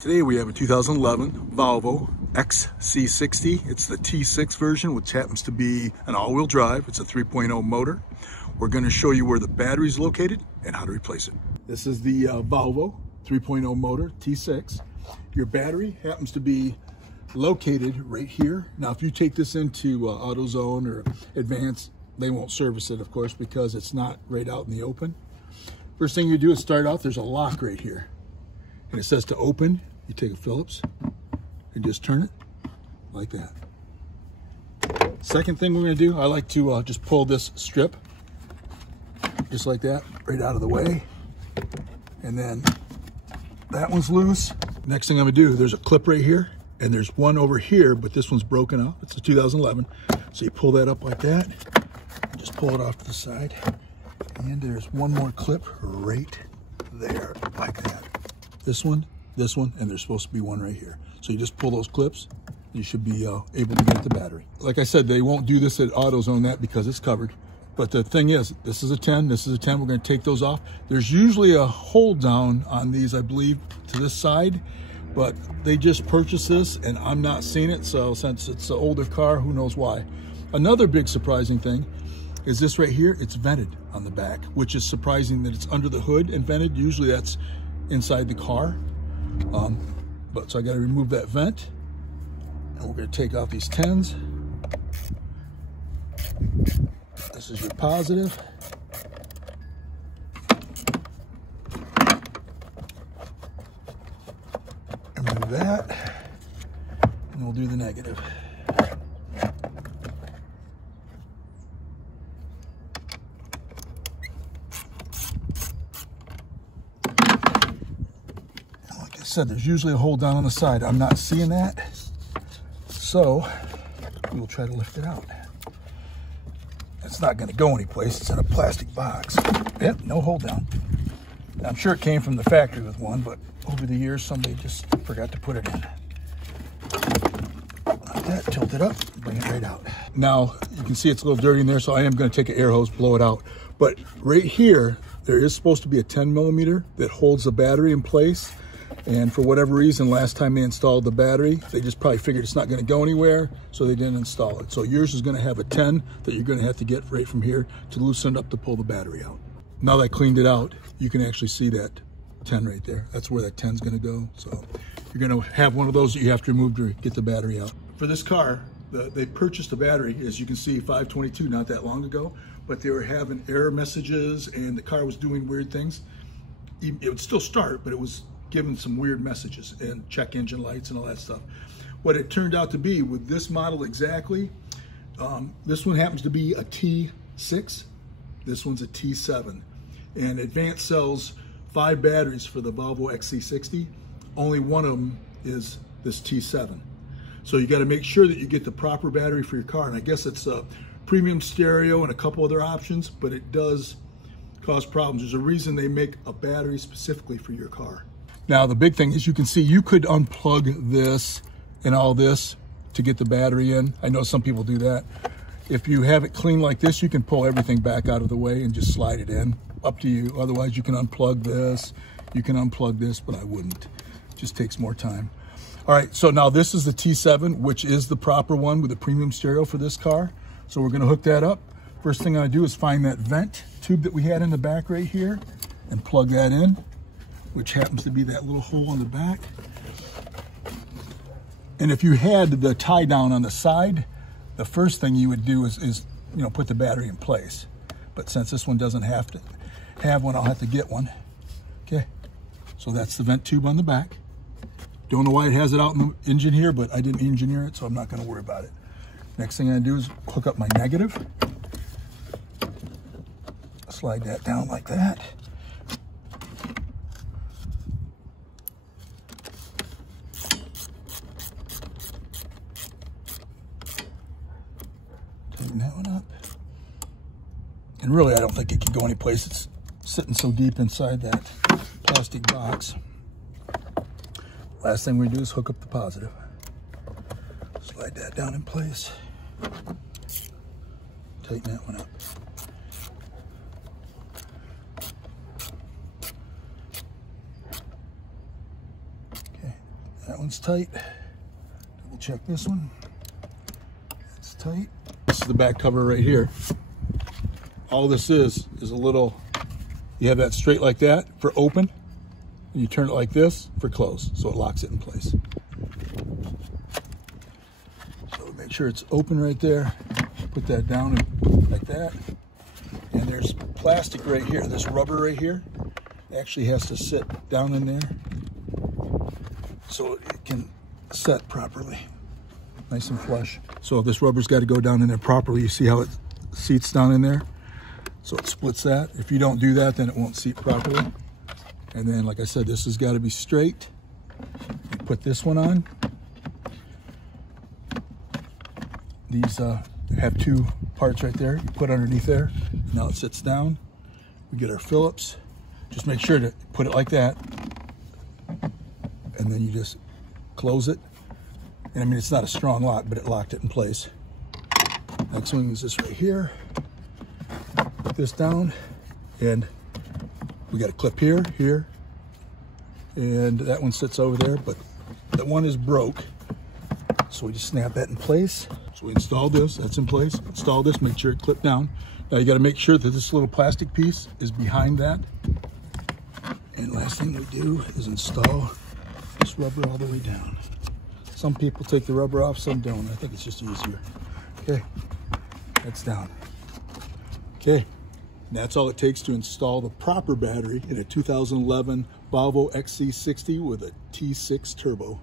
Today we have a 2011 Volvo XC60. It's the T6 version, which happens to be an all-wheel drive. It's a 3.0 motor. We're going to show you where the battery is located and how to replace it. This is the Volvo 3.0 motor T6. Your battery happens to be located right here. Now, if you take this into AutoZone or Advance, they won't service it, of course, because it's not right out in the open. First thing you do is start out, there's a lock right here. And it says to open. You take a Phillips and just turn it like that. Second thing we're going to do, I like to just pull this strip just like that, right out of the way. And then that one's loose. Next thing I'm going to do, there's a clip right here, and there's one over here, but this one's broken off. It's a 2011. So you pull that up like that, just pull it off to the side, and there's one more clip right there, like that. This one, and there's supposed to be one right here. So you just pull those clips, you should be able to get the battery. Like I said, they won't do this at AutoZone that because it's covered. But the thing is, this is a 10, this is a 10. We're going to take those off. There's usually a hold down on these, I believe, to this side, but they just purchased this and I'm not seeing it. So since it's an older car, who knows why. Another big surprising thing is this right here. It's vented on the back, which is surprising that it's under the hood and vented. Usually that's inside the car. So I got to remove that vent, and we're going to take out these 10s. This is your positive. Remove that, and we'll do the negative. Said there's usually a hold down on the side. I'm not seeing that, so we'll try to lift it out. It's not going to go anyplace. It's in a plastic box. Yep, no hold down. I'm sure it came from the factory with one, but over the years somebody just forgot to put it in. Like that, tilt it up, bring it right out. Now you can see it's a little dirty in there, so I am going to take an air hose, blow it out. But right here, there is supposed to be a 10mm that holds the battery in place. And for whatever reason, last time they installed the battery, they just probably figured it's not going to go anywhere, so they didn't install it. So yours is going to have a 10 that you're going to have to get right from here to loosen it up to pull the battery out. Now that I cleaned it out, you can actually see that 10 right there. That's where that 10 is going to go. So you're going to have one of those that you have to remove to get the battery out. For this car, they purchased the battery, as you can see, 522 not that long ago, but they were having error messages and the car was doing weird things. It would still start, but it was given some weird messages and check engine lights and all that stuff. What it turned out to be with this model exactly, this one happens to be a T6, this one's a T7. And Advance sells 5 batteries for the Volvo XC60. Only one of them is this T7. So you gotta make sure that you get the proper battery for your car. And I guess it's a premium stereo and a couple other options, but it does cause problems. There's a reason they make a battery specifically for your car. Now, the big thing is you can see you could unplug this and all this to get the battery in. I know some people do that. If you have it clean like this, you can pull everything back out of the way and just slide it in. Up to you. Otherwise, you can unplug this. You can unplug this, but I wouldn't. It just takes more time. All right, so now this is the T7, which is the proper one with the premium stereo for this car. So we're going to hook that up. First thing I do is find that vent tube that we had in the back right here and plug that in, which happens to be that little hole in the back. And if you had the tie down on the side, the first thing you would do is put the battery in place. But since this one doesn't have to have one, I'll have to get one. Okay, so that's the vent tube on the back. Don't know why it has it out in the engine here, but I didn't engineer it, so I'm not going to worry about it. Next thing I do is hook up my negative. Slide that down like that. That one up. And really, I don't think it can go anyplace. It's sitting so deep inside that plastic box. Last thing we do is hook up the positive. Slide that down in place. Tighten that one up. Okay. That one's tight. Double check this one. It's tight. This is the back cover right here. All this is a little, you have that straight like that for open, and you turn it like this for close, so it locks it in place. So make sure it's open right there. Put that down like that. And there's plastic right here, this rubber right here. It actually has to sit down in there so it can set properly, nice and flush. So this rubber's got to go down in there properly. You see how it seats down in there? So it splits that. If you don't do that, then it won't seat properly. And then, like I said, this has got to be straight. You put this one on. These have two parts right there. You put underneath there. Now it sits down. We get our Phillips. Just make sure to put it like that. And then you just close it. And I mean, it's not a strong lock, but it locked it in place. Next one is this right here. Put this down, and we got a clip here, and that one sits over there, but that one is broke. So we just snap that in place. So we install this, that's in place. Install this, make sure it clipped down. Now you got to make sure that this little plastic piece is behind that. And last thing we do is install this rubber all the way down. Some people take the rubber off, some don't. I think it's just easier. Okay, that's down. Okay, and that's all it takes to install the proper battery in a 2011 Volvo XC60 with a T6 turbo.